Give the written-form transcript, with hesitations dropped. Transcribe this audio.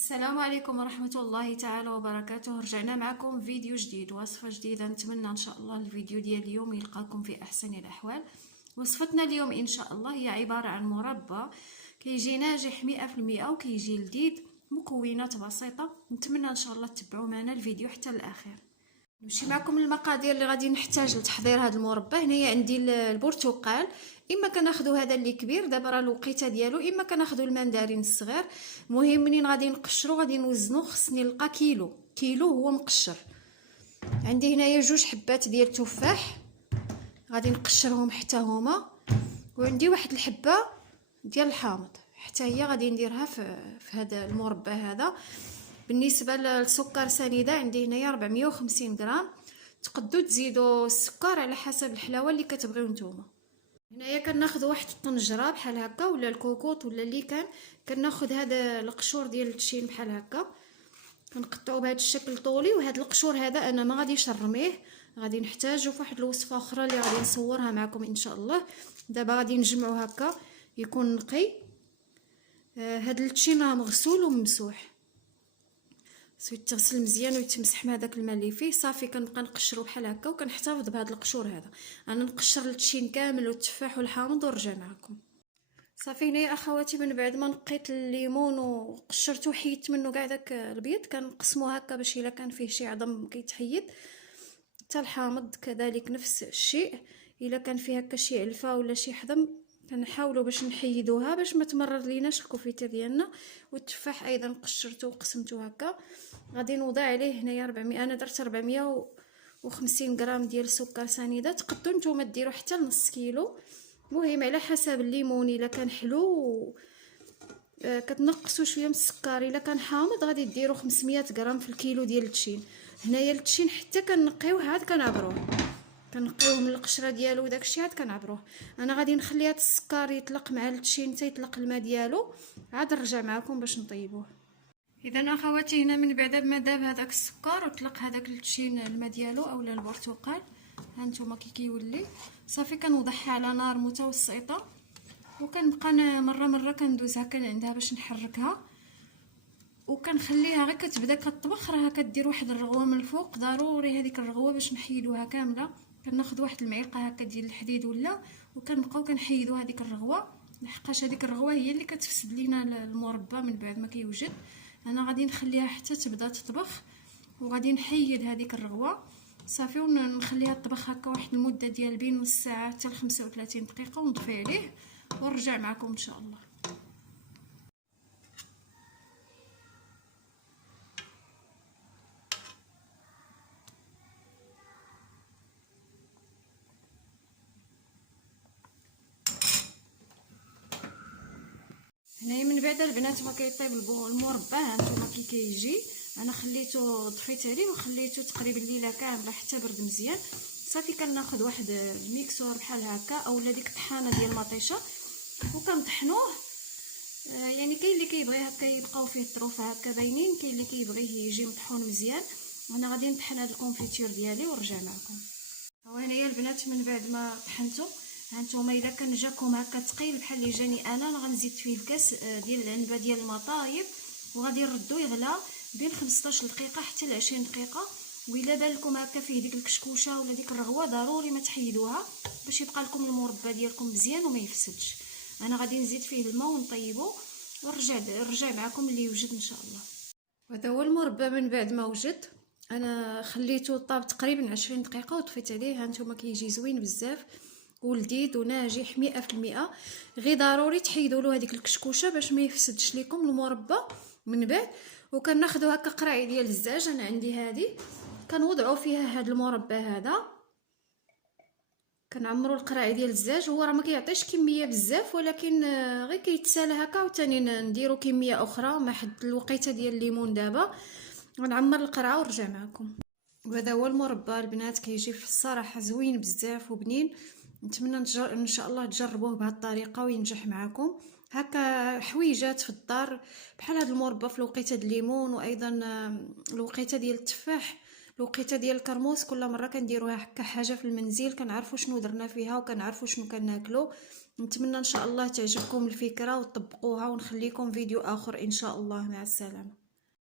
السلام عليكم ورحمة الله تعالى وبركاته. رجعنا معكم فيديو جديد، وصفة جديدة. نتمنى ان شاء الله الفيديو ديال اليوم يلقاكم في احسن الاحوال. وصفتنا اليوم ان شاء الله هي عبارة عن مربى كيجي ناجح 100% وكيجي لذيذ، مكونات بسيطة. نتمنى ان شاء الله تتبعوا معنا الفيديو حتى الاخير. نمشي معكم المقادير اللي غادي نحتاج لتحضير هذا المربى. هنايا عندي البرتقال، اما كناخذوا هذا اللي كبير دابا راه الوقيته ديالو، اما كناخذوا المندرين الصغير. المهم منين غادي نقشرو غادي نوزنو، خصني نلقى كيلو هو مقشر. عندي هنايا 2 حبات ديال التفاح غادي نقشرهم حتى هما، وعندي واحد الحبه ديال الحامض حتى هي غادي نديرها في هذا المربى هذا. بالنسبه للسكر سنيده عندي هنايا 450 غرام. تقدروا تزيدوا السكر على حسب الحلاوه اللي كتبغيو نتوما. هنايا كناخذ واحد الطنجره بحال هكا، ولا الكوكوط ولا اللي كناخذ هذا القشور ديال التشين بحال هكا، كنقطعوا بهذا الشكل طولي. وهذا القشور هذا انا ما غاديش نرميه، غادي نحتاجو في واحد الوصفه اخرى اللي غادي نصورها معكم ان شاء الله. دابا غادي نجمعو هكا يكون نقي. هذا التشين راه مغسول وممسوح، يتغسل مزيان ويتمسح مع داك الماء اللي فيه. صافي كنبقى نقشرو بحال هكا، وكنحتفظ بهذا القشور هذا. انا نقشر التشين كامل والتفاح والحامض ونرجع معكم. صافي هنايا اخواتي، من بعد ما نقيت الليمون وقشرته وحيدت منه كاع داك البيض، كنقسمو هكا باش الا كان فيه شي عظم كيتحيد. حتى الحامض كذلك نفس الشيء، الا كان فيه هكا شي علفه ولا شي حظم كنحاولوا باش نحيدوها باش ما تمرر ليناش الكوفيته ديالنا. والتفاح ايضا قشرته وقسمته هكا. غادي نوضع عليه هنايا 400، انا درت 450 غرام ديال السكر سنيده. تقدروا نتوما ديروا حتى نص كيلو، المهم على حسب الليمون. الا كان حلو كتنقصوا شويه من السكر، الا كان حامض غادي ديروا 500 غرام في الكيلو ديال التشين. هنايا التشين حتى كنقيوه عاد كنعبروه، كنقيوه من القشره ديالو وداكشي عاد كنعبروه. انا غادي نخلي هذا السكر يطلق مع التشين حتى يطلق الماء ديالو، عاد نرجع معكم باش نطيبوه. اذا اخواتي هنا من بعد ما داب هذاك السكر وطلق هذاك التشين الماء ديالو اولا البرتقال، ها نتوما كيولي. صافي كنوضعها على نار متوسطه، وكنبقى مره كندوز هكا عندها باش نحركها، وكنخليها غير كتبدا كطبخ. راها كدير واحد الرغوه من الفوق ضروري، هذيك الرغوه باش نحيدوها كامله. كناخذ واحد المعلقه هكا ديال الحديد ولا، وكنبقاو كنحيدوا هذيك الرغوه، لحقاش هذيك الرغوه هي اللي كتفسد لينا المربى من بعد ما كيوجد. انا غادي نخليها حتى تبدا تطبخ، وغادي نحيد هذيك الرغوه صافي، ونخليها تطبخ هكا واحد المده ديال بين نص ساعه حتى ل 35 دقيقه، ونطفي عليه ونرجع معكم ان شاء الله. هنايا من بعد البنات ما كيطيب المربى، هانتوما كيجي. انا خليته طفيت عليه وخليته تقريبا الليله كامله حتى برد مزيان. صافي كناخذ واحد الميكسور بحال هكا اولا ديك الطحانه ديال المطيشه، وكنطحنوه. يعني كاين اللي كيبغي هكا يبقاو فيه الطروفه هكا باينين، كاين اللي كيبغيه يجي مطحون مزيان. انا غادي نطحن هاد الكونفيتور ديالي ونرجع معكم. هنايا البنات من بعد ما طحنته، هانتوما الا كان جاكم هكا ثقيل بحال اللي جاني انا غنزيد فيه الكاس ديال العنبه ديال المطايب، وغادي نردو يغلى بين 15 دقيقه حتى ل 20 دقيقه. وإلا بان لكم هكا فيه ديك الكشكوشه ولا ديك الرغوه ضروري ما تحيدوها باش يبقى لكم المربى ديالكم مزيان وما يفسدش. انا غادي نزيد فيه الماء ونطيبو ونرجع معكم اللي يوجد ان شاء الله. وهذا هو المربى من بعد ما وجد. انا خليته طاب تقريبا 20 دقيقه وطفيت عليه. هانتوما كيجي زوين بزاف ولذيذ وناجح 100%. غير ضروري تحيدوا له هذيك الكشكوشه باش ما يفسدش لكم المربى من بعد. وكناخذوا هكا قرعي ديال الزاج، انا عندي هذه، كنوضعوا فيها هذا المربى هذا، كنعمروا القرعي ديال الزاج. هو راه ما كيعطيش كميه بزاف، ولكن غير كيتسالى هكا. وثاني نديروا كميه اخرى مع حد الوقيته ديال الليمون. دابا غنعمر القرعه ونرجع معكم. وهذا هو المربى البنات، كيجي في الصراحه زوين بزاف وبنين. نتمنى ان شاء الله تجربوه بهذه الطريقه وينجح معكم. هكا حويجات في الدار بحال هذا المربى في الوقيته ديال الليمون، وايضا الوقيته ديال التفاح، الوقيته ديال الكرموس. كل مره كنديروها هكا حاجه في المنزل، كنعرفوا شنو درنا فيها وكنعرفوا شنو كناكلوا. نتمنى ان شاء الله تعجبكم الفكره وتطبقوها، ونخليكم فيديو اخر ان شاء الله. مع السلامه.